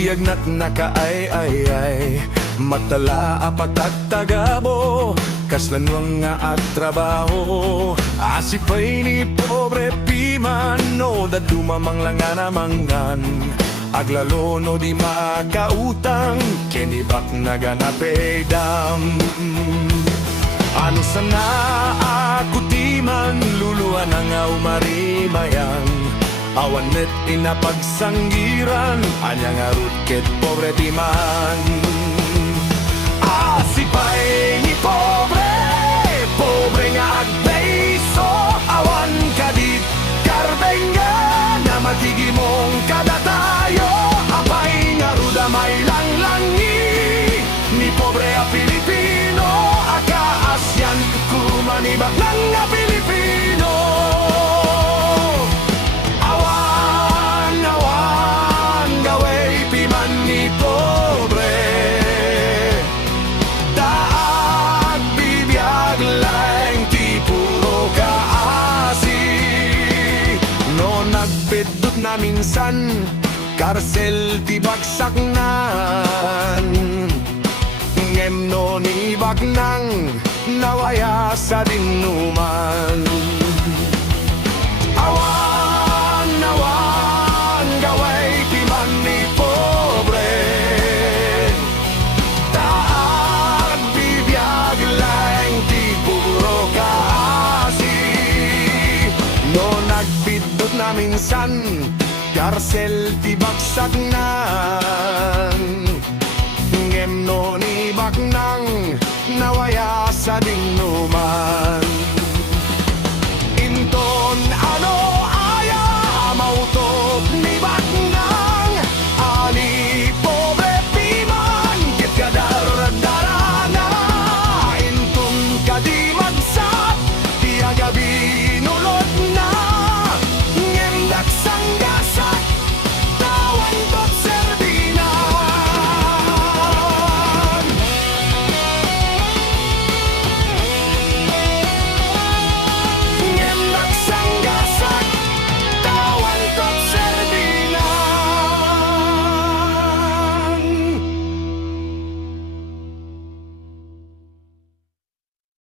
biyag nat nakaay-ay-ay, matala apat at tagabo, kaslanwang nga at trabaho. Asipay ni pobre pimano, dadumamang lang nga namangan, aglalo no di makautang, kinibak naganapedam. Ano sana ako di man luluan ang umarimayang, awan net inapagsanggiran, anyang arut ket pobre di man. Asipay ni pobre, pobre nga agbeso, awan kadit karbenga, na magigimong kada tayo, apay nga ruda may langlangi, ni pobre a Pilipino, akaasyan kumanibak ng nga Pilipino. Awan, awan, gaway piman ni pobre, daag bibiyag lang ti puro kaasi. No nagbedot na minsan, karsel ti bagsaknan, ngem no ni bagnang nawaya sa dinuman. Awan, awan, gaway piman ni pobre, taag bibiyag lang ti puro kaasi. No nagbidot na minsan, karsel ti bagsaknan, ngem no ni bagnang nawaya sa dinuman.